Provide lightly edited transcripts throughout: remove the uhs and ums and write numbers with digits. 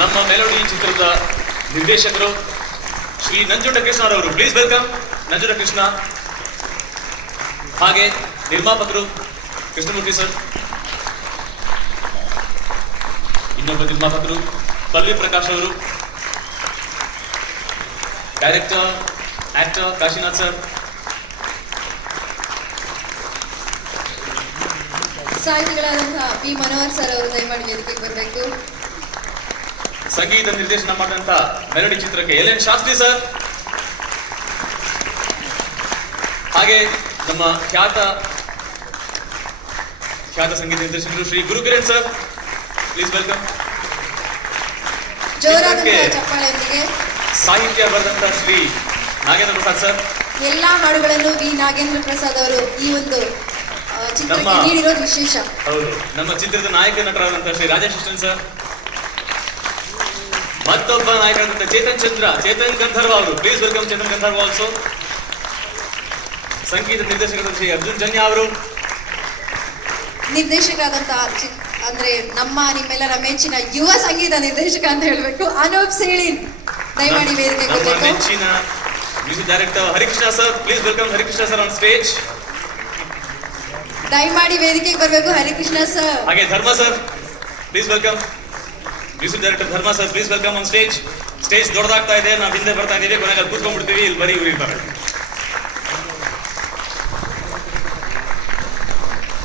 ನಮ್ಮ ಮೆಲೋಡಿ ಚಿತ್ರದ ನಿರ್ದೇಶಕರು ಶ್ರೀ ನಂಜುಂಡಕೃಷ್ಣ ಅವರು. Please welcome Nanjundakrishna. ಹಾಗೆ ನಿರ್ಮಾಪಕರು ಕೃಷ್ಣಮೂರ್ತಿ ಸರ್. ಇನ್ನೊಬ್ಬ ನಿರ್ಮಾಪಕರು ಪಲ್ವಿ ಪ್ರಕಾಶ್ ಅವರು. Director actor Kashinath sir. ಸಾಹಿತಿಗಳಾದಂತಹ ಪಿ ಮನೋಹರ್ ಸರ್ ಅವರು ದಯಮಾಡಿ ವೇದಿಕೆಗೆ ಬರಬೇಕು. ಸಂಗೀತ ನಿರ್ದೇಶನ ಮಾಡಿದಂತ ಮೆಲೋಡಿ ಚಿತ್ರಕ್ಕೆ ಎಲ್ ಎನ್ ಶಾಸ್ತ್ರಿ ಸರ್. ಹಾಗೆ ನಮ್ಮ ಖ್ಯಾತ ಸಂಗೀತ ನಿರ್ದೇಶಕರು Shri Gurukiran sir. Please welcome. ಸಾಹಿತ್ಯ ಬರೆದಂತ ಶ್ರೀ ನಾಗೇಂದ್ರ ಪ್ರಸಾದ್ ಸರ್. ಎಲ್ಲಾ ಹಾಡುಗಳನ್ನು ವಿ ನಾಗೇಂದ್ರ ಪ್ರಸಾದ್ ಅವರು ಈ ಒಂದು ಚಿತ್ರಕ್ಕೆ ನೀಡಿರೋದು ವಿಶೇಷ. ಹೌದು, ನಮ್ಮ ಚಿತ್ರದ ನಾಯಕ ನಟರಾದಂತ ಶ್ರೀ ರಾಜೇಶ್ ಕೃಷ್ಣನ್ ಸರ್. ಮತ್ತೊಬ್ಬ ನಾಯಕರಾದಂತ ಚೇತನ್ ಗಂಧರ್ವ ಅವರು. Please welcome Chetan Gandharva also. ಸಂಗೀತ ನಿರ್ದೇಶಕರಾದ ಶ್ರೀ ಅರ್ಜುನ್ ಜನ್ಯ ಅವರು. ನಿರ್ದೇಶಕರಾದಂತಹ ಅಂದ್ರೆ ನಿಮ್ಮೆಲ್ಲರ ಮೆಚ್ಚಿನ ಯುವ ಸಂಗೀತ ನಿರ್ದೇಶಕ ಅಂತ ಹೇಳ್ಬೇಕು ಅನೂಪ್ ಸೇಳಿನ್. ದಯಮಾಡಿ ವೇದಿಕೆಗೆ ಬರಬೇಕು. ಮೆಚ್ಚಿನ music director Harikrishna sir. Please welcome Harikrishna sir on stage. ದಯಮಾಡಿ ವೇದಿಕೆಗೆ ಬರಬೇಕು ಹರಿಕೃಷ್ಣ ಸರ್. ಹಾಗೆ Dharma sir. Please welcome music director Dharma sir. Please welcome on stage. Stage ದೊಡ್ಡದಾಗ್ತಾ ಇದೆ, ನಾವು ಹಿಂದೆ ಬರ್ತಾ ಇದೀವಿ, ಕೊನೆಗೆ ಕೂತ್ಕೊಂಡ್ಬಿಡ್ತೀವಿ, ಇಲ್ಲಿ ಬರೀ ಇರ್ತಾರೆ.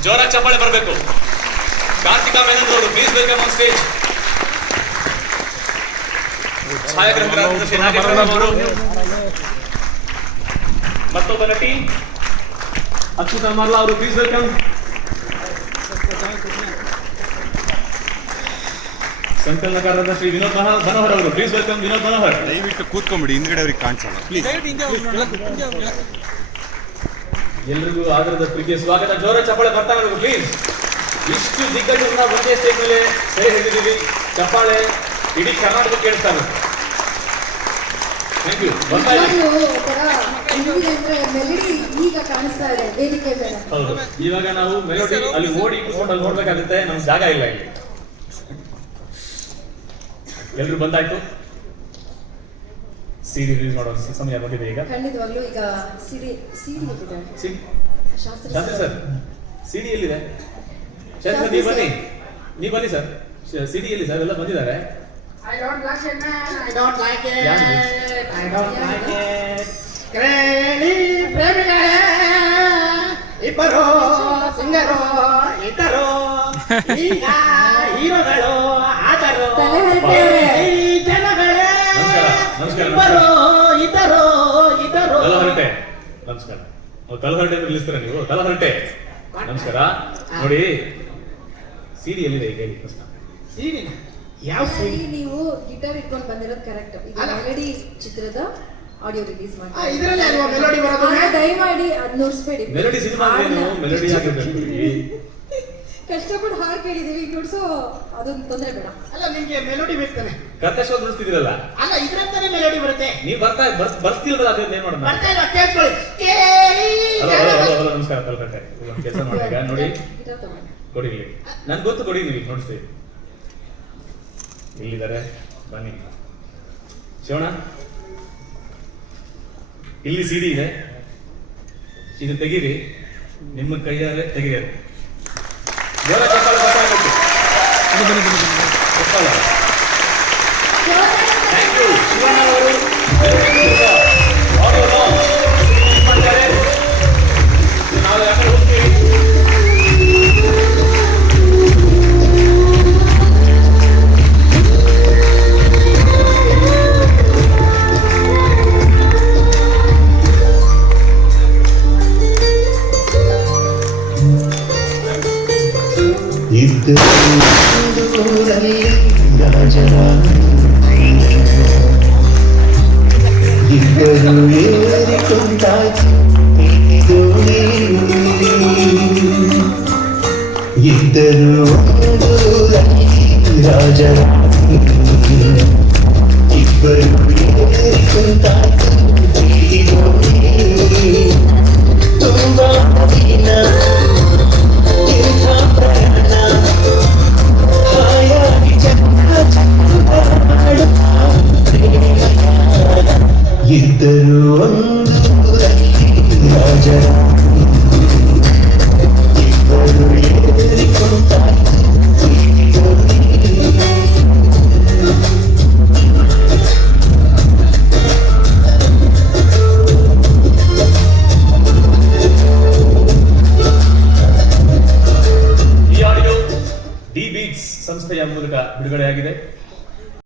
ಜೋರಾಗಿ ಚಪ್ಪಾಳೆ ಬರಬೇಕು. ಕಾರ್ತಿಕಾ ಮೆನನ್ ಅವರು. Please welcome on stage. ಛಾಯಾಗ್ರಾಹಕರಾದ ಶ್ರೀ ನಾಗೇಂದ್ರ ಅವರು. ಮತ್ತೊಬ್ಬ ನಟಿ ಅಕ್ಷತಾ ಮರ್ಲಾ ಅವರು. Please welcome. ಸಂಕಲನಕಾರರಾದ ಶ್ರೀ ವಿನೋದ್ ಮನೋಹರ್ ಅವರು. Please welcome Vinod Manohar. ದಯವಿಟ್ಟು ಕೂತ್ಕೊಂಡ್ಬಿಡಿ, ಹಿಂದ್ಗಡೆ ಅವ್ರಿಗೆ ಕಾಣಿಸಲ್ಲ ಪ್ಲೀಸ್. ಎಲ್ರಿಗೂ ಆದರದ ಪ್ರೀತಿಯ ಸ್ವಾಗತ. ಜೋರ ಚಪ್ಪಾಳೆ ಬರ್ತಾ ಇರಬೇಕು ಪ್ಲೀಸ್. ಇಷ್ಟು ದಿಗ್ಗಜರನ್ನ ಒಂದೇ ಸ್ಟೇಜ್ ಮೇಲೆ ಸರಿ ಹಿಡಿದಿದ್ದೀವಿ. ಚಪ್ಪಾಳೆ ಇಡೀ ಕರ್ನಾಟಕ ಕೇಳಿಸ್ತಾರೆ. Thank you. ಹೌದು, ಇವಾಗ ನಾವು ಮೆಲೋಡಿ ಅಲ್ಲಿ ಓಡಿ ಕೂತ್ಕೊಂಡು ಅಲ್ಲಿ ನೋಡ್ಬೇಕಾಗುತ್ತೆ, ನಮ್ಗೆ ಜಾಗ ಇಲ್ಲ ಇಲ್ಲಿ. ಎಲ್ರು ಬಂದಾಯ್ತು. ಸಿಡಿ ರಿಲೀಸ್ ಮಾಡೋ ಸಮಯ ಬಂದಿದೆ ಈಗ. ಖಂಡಿತವಾಗ್ಲೂ ಈಗ ಸಿಡಿ ಶಾಸ್ತ್ರಿ ಸರ್, ಸಿಡಿ ಎಲ್ಲಿದೆ? ಶಾಸ್ತ್ರಿ ನೀವು ಬನ್ನಿ ಸರ್. ಸಿಡಿ ಎಲ್ಲಿ ಸರ್? ಎಲ್ಲ ಬಂದಿದ್ದಾರೆ. ಇಬ್ಬರು ಸಿಂಗರು ಇದ್ದರು, ಈಗ ಹೀರೋಗಳು ಆದರು, ಜನಗಳೇ ಇಬ್ಬರು ಇದ್ದರು. ತಲಹರಟೆ ನಮಸ್ಕಾರ. ತಲಹರಟೆ ನಿಲ್ಲಿಸ್ತೀರಾ ನೀವು? ತಲಹರಟೆ ನಮಸ್ಕಾರ. ನೋಡಿ ಸಿಡಿ ಎಲ್ಲಿದೆ ಈಗ ಹೇಳಿ ಪ್ರಶ್ನೆ. ಸಿಡಿನ ಯಾವ ಸಿಡಿ? ನೀವು ಗಿಟಾರ್ ಇಟ್ಕೊಂಡು ಬಂದಿರೋದು ಕರೆಕ್ಟ್. ಇದು ಮೆಲೋಡಿ ಚಿತ್ರದ ಆಡಿಯೋ ರಿಲೀಸ್ ಮಾಡಿ. ಇದರಲ್ಲಿ ಅಲ್ವಾ ಮೆಲೋಡಿ ಬರೋದು? ದಯಮಾಡಿ ಅದ್ ನುಡಿಸ್ಬೇಡಿ. ಮೆಲೋಡಿ ಸಿನಿಮಾ ಮೆಲೋಡಿ ಆಗಿರ್ಬೇಕು. ಕಷ್ಟಪಟ್ಟು ಹಾಡು ಕೇಳಿದೀವಿ, ನುಡ್ಸೋ ಅದೊಂದು ತೊಂದರೆ ಬೇಡ. ಅಲ್ಲ, ನಿಮ್ಗೆ ಮೆಲೋಡಿ ಬೇಕಾನೆ. ಕರ್ಕಶವಾಗಿ ನುಡಿಸ್ತಿದ್ದೀರಲ್ಲ. ಅಲ್ಲ, ಇದ್ರಂತಾನೆ ಮೆಲೋಡಿ ಬರುತ್ತೆ. ನೀವು ಬರ್ಸ್ತಿಲ್ವಲ್ಲ, ಅದನ್ನ ಏನ್ ಮಾಡೋಣ? ಬರ್ತಾ ಇಲ್ಲ, ಕೇಳ್ಕೊಳ್ಳಿ. ನಮಸ್ಕಾರ ತಲಹರಟೆ. ಕೆಲಸ ಮಾಡಿ ಈಗ ನೋಡಿ ಕೊಡಿ. ನನ್ಗೆ ಗೊತ್ತು, ಕೊಡಿ ನೀವು ನೋಡಿಸ್ತೀವಿ. ಇಲ್ಲಿದ್ದಾರೆ, ಬನ್ನಿ. ಶಿವಣ್ಣ, ಇಲ್ಲಿ ಸಿಡಿ ಇದೆ, ಇದು ತೆಗೀರಿ, ನಿಮ್ಮ ಕೈಯಾರೆ ತೆಗೀರಿ. ಜೋರ ಚಪ್ಪಾಳೆ ಬರ್ತಾ ಇರಬೇಕು. ಥ್ಯಾಂಕ್ ಯು ಶಿವಣ್ಣ ಅವರು. ನಾವು ಯಾಕಡೆ ಹೋಗ್ತೀವಿ? ಇದ್ದೂರಲ್ಲಿ ರಾಜರ ಇಬ್ಬರು ಏರಿಕೊಂಡಾಗಿ ಇದ್ದರು ರಾಜರ ಇಬ್ಬರು ಏರಿಕೊಂಡಾಗಿ ತುಂಬಾ ದಿನ ಪ್ರಯಾಣ ಹಾಯಾಗಿ ಚಂದ ಇದ್ದರು ಒಂದು ರಾಜರಾಣಿ ಇಬ್ಬರು ಏರಿಕೊಂಡಾಯ್ತು ಈ ಆಡಿಯೋ ಡಿ ಬೀಟ್ಸ್ ಸಂಸ್ಥೆಯ ಮೂಲಕ ಬಿಡುಗಡೆಯಾಗಿದೆ.